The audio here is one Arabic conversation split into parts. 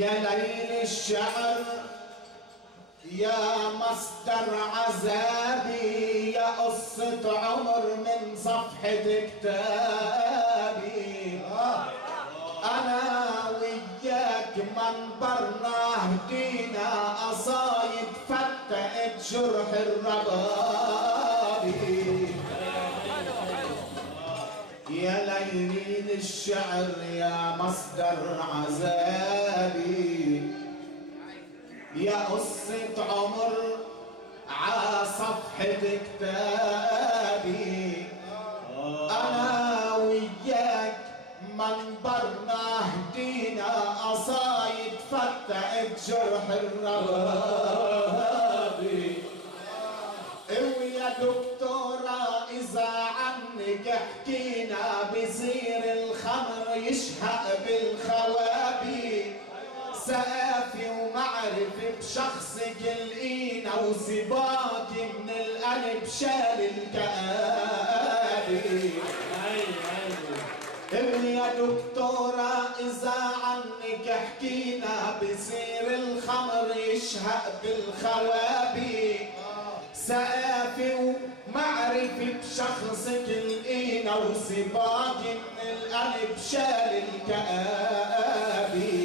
يا ليل الشعر يا مصدر عذابي، يا قصة عمر من صفحة كتابي. أنا وياك منبرنا هدينا قصايد فتقت جرح الربابي. يا ليل الشعر يا مصدر عذابي، يا قصة عمر ع صفحة كتابي. أنا وياك منبرنا هدينا قصايد فتقت جرح الربابي. ويا دكتورة إذا عنك حكينا بصير الخمر يشهق بالخوابي. سقافي ومعرفة بشخصك لقينا وسباك من القلب شال الكآبي. يا دكتورة إذا عنك حكينا بصير الخمر يشهق بالخوابي. سقافي ومعرفة بشخصك لقينا وسباك من القلب شال الكآبي.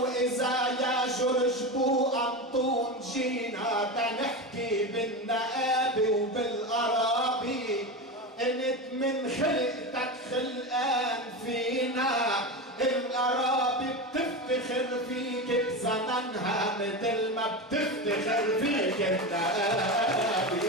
وإذا يا جورج بو أنطون جينا تنحكي بالنقابة وبالقرابي. انت من خلقتك خلقان فينا، القرابة بتفتخر فيك بزمنها مثل ما بتفتخر فيك النقابة.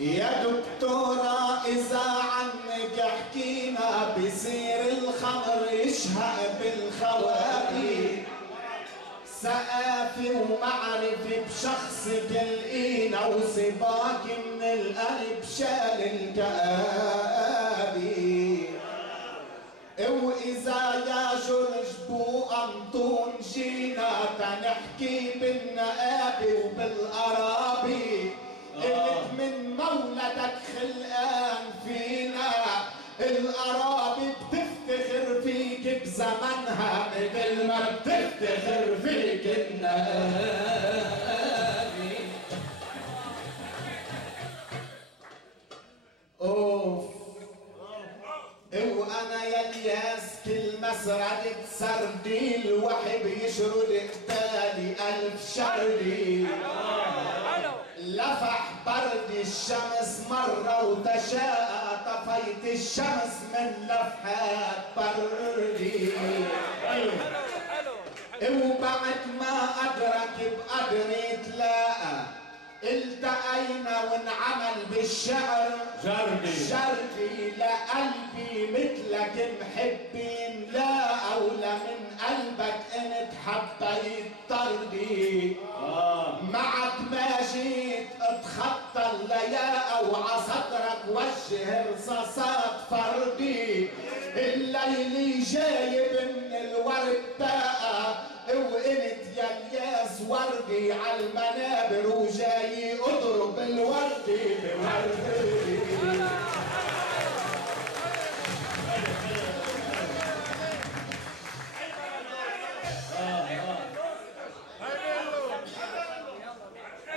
يا دكتورة إذا عنك حكينا بصير الخمر يشهق بالخوابي. سقافي ومعرفة بشخصك لقينا وسباك من القلب شال الكآبي. وإذا يا جورج بو أنطون جينا تنحكي بالنقابة وبالقرابي. انت من مولدك خلقان فينا، القرابة بتفتخر فيك بزمنها مثل ما بتفتخر فيك النقابة. اوف وانا يا الياس كل مسرد سردي الوحي بيشرد قتالي 1000 شردي. لفح برد الشمس مرة وتشاء طفيت الشمس من لفحات بردي. وبعد ما أدرك بقدري تلاقى التقينا ونعمل بالشعر جردي. لقلبي مثلك محبين لا أولى من قلبك انت حبيت طردي. معك ما جيت اتخطى اللياقة وعصدرك وجه رصاصات فردي. الليل جايب من الورد باقة وقلت يا الياس وردي عالمنابر وجاي اضرب الوردي بوردي.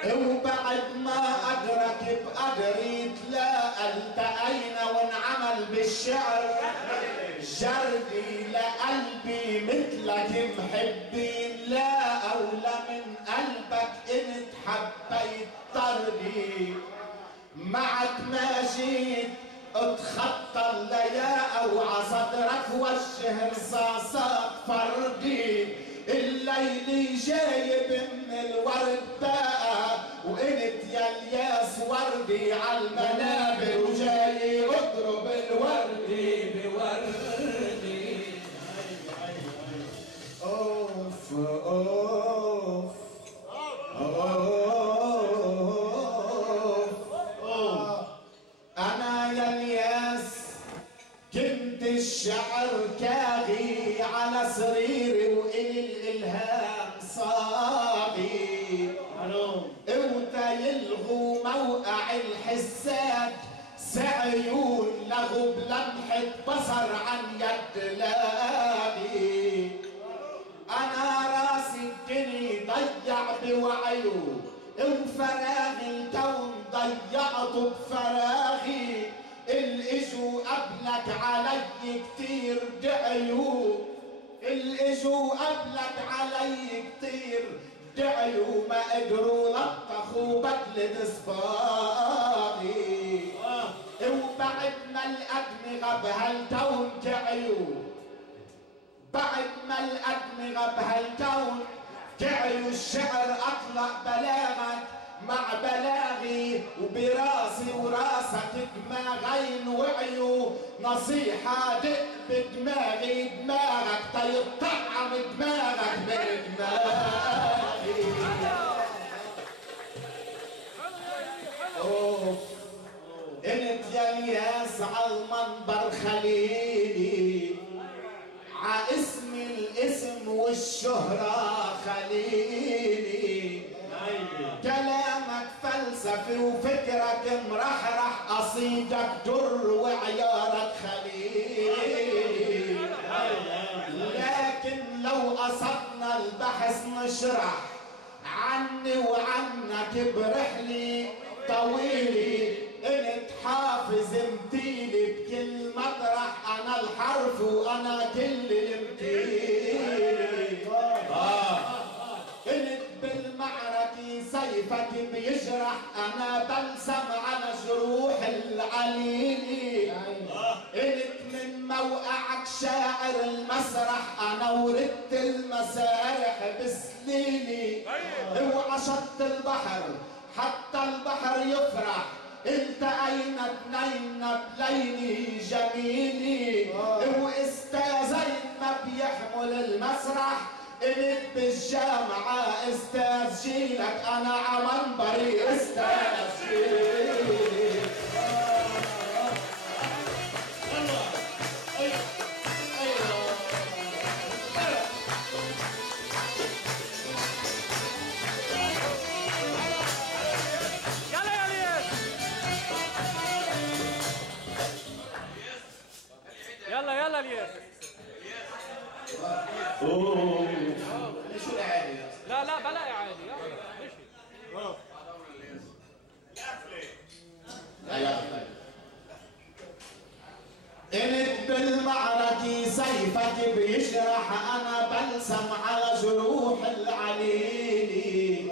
وبعد ما أدرك بقدري تلاقى التقينا ونعمل بالشعر جردي. لقلبي مثلك محبين لا أولى من قلبك انت حبيت طردي. معك ما جيت اتخطى اللياقة وعصدرك وجه رصاصات فردي. الليل جايب من الورد باقة وقلت يا الياس وردي عالمنابر وجاي اضرب الوردي بوردي. اوف اوف اوف. انا يا الياس كنت الشعر كاغي على سريري وإلي الإلهام صاغي. وتا يلغو بوعيه وفراغ الكون ضيعته بفراغي. الاجوا قبلك علي كتير دعيوا، الاجوا قبلك علي كتير دعيوا ما قدروا لطخوا بدلة صفاغي. وبعد ما الأدم غب هالكون تعيوا، بعد ما الأدم غب هالكون تعيوا الشعر أطلع بلاغك مع بلاغي، وبراسي وراسك دماغين وعيوا. نصيحة دق بدماغي دماغك تيطعم دماغك بدماغي. اوف انت يا الياس عالمنبر خليلي، عاسم الاسم والشهرة خليلي. كلامك فلسفي وفكرك مرحرح، قصيدك در وعيارك خليلي. لكن لو قصدنا البحث نشرح عني وعنك برحلي طويلي. انت حافظ امتيلي بكل مطرح، انا الحرف وانا كل الامتيلي. انت بالمعركة سيفك بيجرح، انا بلسم على جروح العليلي. انت من موقعك شاعر المسرح، انا وردت المسارح بسليلي. وعشقت البحر حتى البحر يفرح، انت اين بنينا بليلي جميلي. واستاذين ما بيحمل المسرح، انت بالجامعة استاذ جيلك، انا عمنبري استاذ جيلك. يلا يلا الياس. شو العادي؟ لا لا بلا عادي، يلا مشي. انت بالمعركة سيفك بيجرح، انا بلسم على جروح العليلي.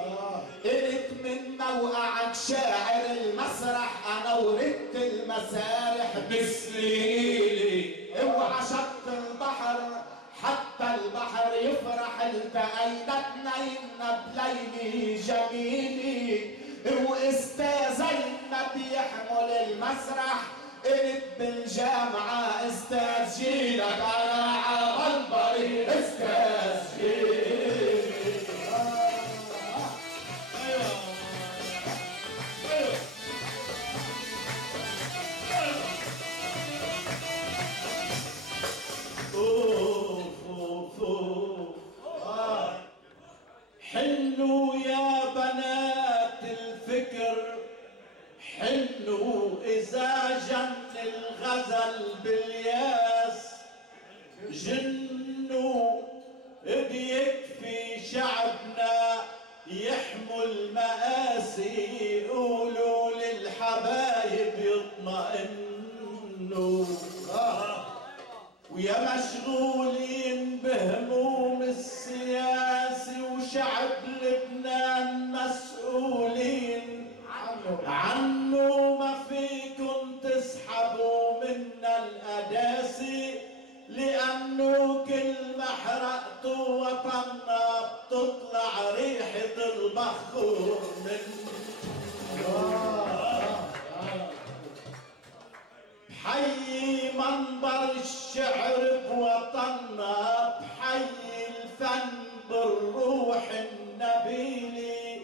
انت من موقعك شاعر المسرح، انا وردت المسارح بسليلي. وعشقت البحر حتى البحر يفرح، التقينا اتنين بليلي جميلي. واستاذين ما بيحمل المسرح، انت بالجامعة استاذ جيلك، انا عمنبري استاذ جيلك. حنوا يا بنات الفكر، حنوا إذا جن الغزل بالياس. جنوا بيكفي شعبنا يحمل مآسي، قولوا للحبايب يطمئنوا. ويا مشغولين بهموم السياسي، وشعب لبنان مسؤولين عنه. ما فيكم تسحبوا منا الأداسي، لأنه كل ما حرقتوا وطننا بتطلع ريحة البخور منه. بحيي منبر الشعر بوطننا، بحيي الفن بالروح النبيلي.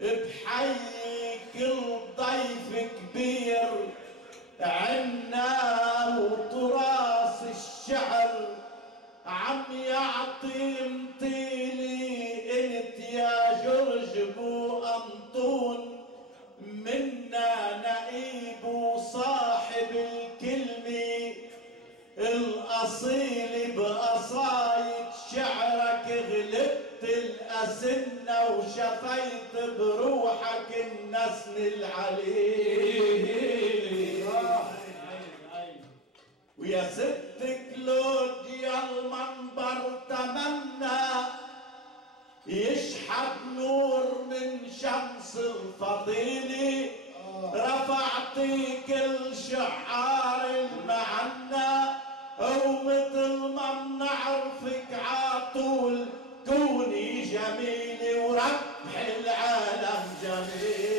بحيي كل ضيف كبير عنا، وتراث الشعر عم يعطي مطيلي. انت يا جورج بو انطون منا نقيب وصاحب الكلمة الأصيل بقى سنة وشفيت بروحك النسل العليل. ويا ست كلود يا المنبر تمنى يشحب نور من شمس الفضيلة، رفعتي كل شعار المعنى، ومثل ما بنعرفك عطول كوني جميلة وربح العالم جميل.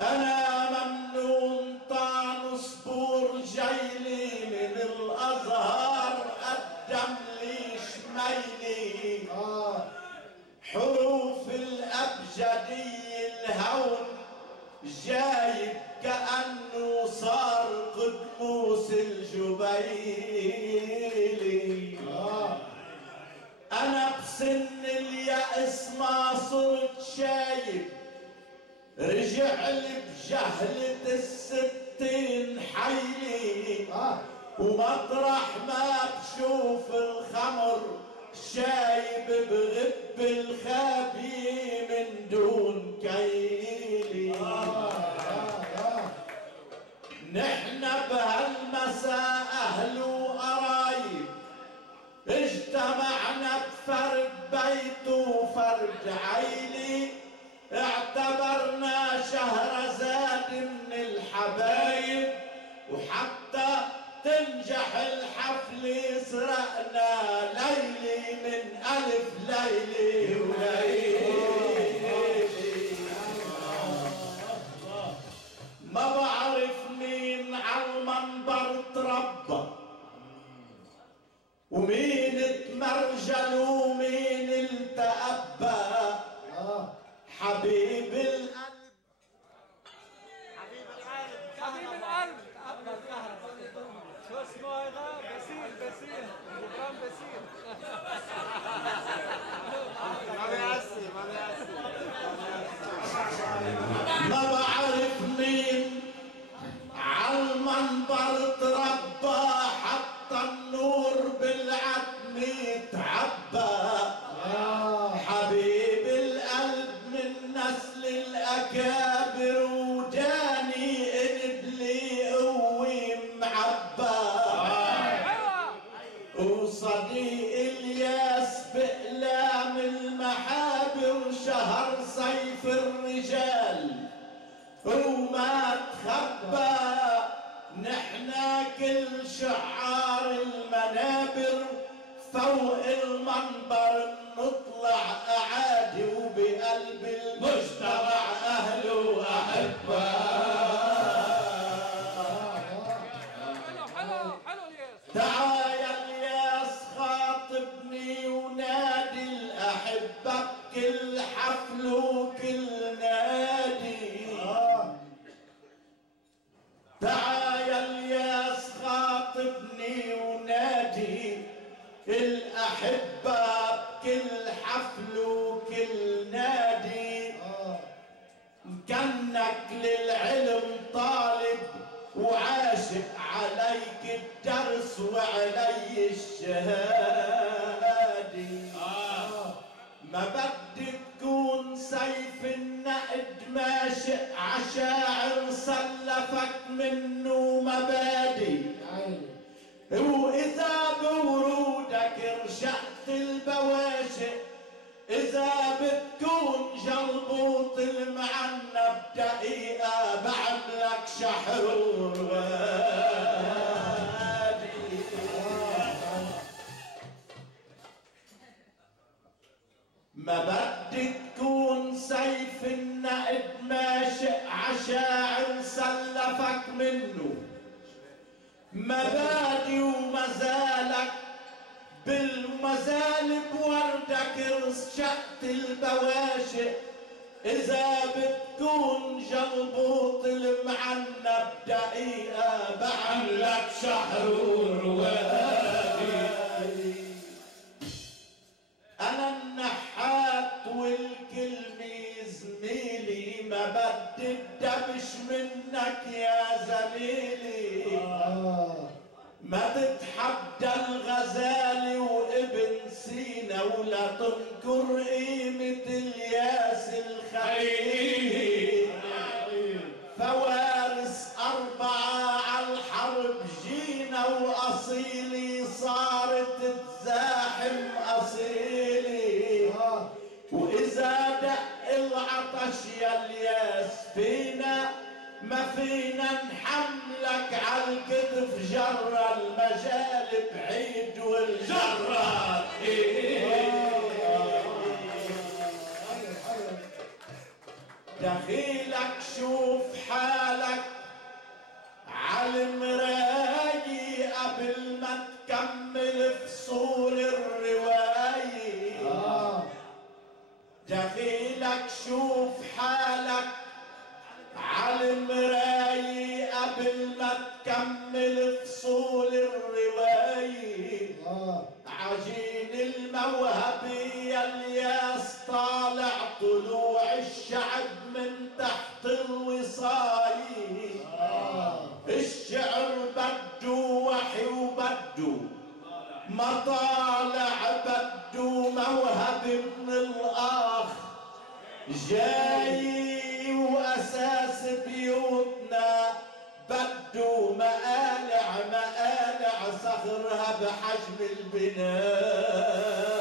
أنا ممنون طعن صبور جيلي من الأزهار قدم لي شميلي، حروف الأبجدية الهون جايب كأنه صار قدموس الجبيلي. أنا بسن اليأس ما صرت شايب، رجع لي بجهلة الستين حيلي، ومطرح ما بشوف الخمر شايب بغب الخابي من دون كيلي. نحن بهالمساء أهل وقرايب اجتمعنا بفرد بيت وفرد عيلي، اعتبرنا شهرزاد من الحبايب، وحتى تنجح الحفلة سرقنا ليلي من ألف ليلي وليلي. ما بعرف مين عالمنبر تربى ومين تمرجل ومين التأبى، حبيب القلب حبيب القلب شو اسمه هذا؟ بسيل جبران بسيل. ما بعرف مين عالمنبر تربى، حتى النور بالعتم يتعبى، حبيب القلب من نسل الأكابر، وجاني إبلي قوي معبى، وصديق الياس بأقلام المحابر، شهر سيف الرجال وما تخبى. نحنا كل شعار المنابر فوق المنبر نطلع أعادي، وبقلب المجتمع أهل وأحبة. حلو الياس. تعال الياس خاطبني ونادي الأحبة بكل حفل وكل نادي. تعال الياس خاطبني ونادي الأحبة بكل حفل وكل نادي، كأنك للعلم طالب وعاشق، عليك الدرس وعلي الشهادة. ما بدك تكون سيف النقد ماشق عشاعر سلفك منه مبادئ، وإذا بورودك رشقت البواشق، إذا بتكون جلبوط المعنب دقيقة بعملك شحرور وادي. ما بدك تكون سيف النقد ماشق عشاعر سلفك منه مبادئ، ومزالك بالمزالب وردك رشقت البواشق، إذا بتكون جلبوط المعنب دقيقة بعملك شحرور وادي. أنا النحات والكلمة زميلي، ما بدي الدبش منك يا زميلي، ما تتحدى الغزالي وابن سينا ولا تنكر قيمة الياس الخليل. فوارس 4 عالحرب جينا وأصيلي صارت تزاحم أصيلي. وإذا دق العطش يا الياس فينا ما فينا نحملك عالكتف جرى المجال بعيد والجرة دخيلك شوف حالك عالمراية قبل ما تكمل فصول الرواية. دخيلك شوف حالك عالمراية قبل ما تكمل فصول الرواية. عجين الموهبة الياس طالع طلوع الشعب من تحت الوصاية. الشعر بده وحي وبده مطالع بده موهبة من الآخ جاي وأساس بيوتنا بده مقالع صخرها بحجم البناء.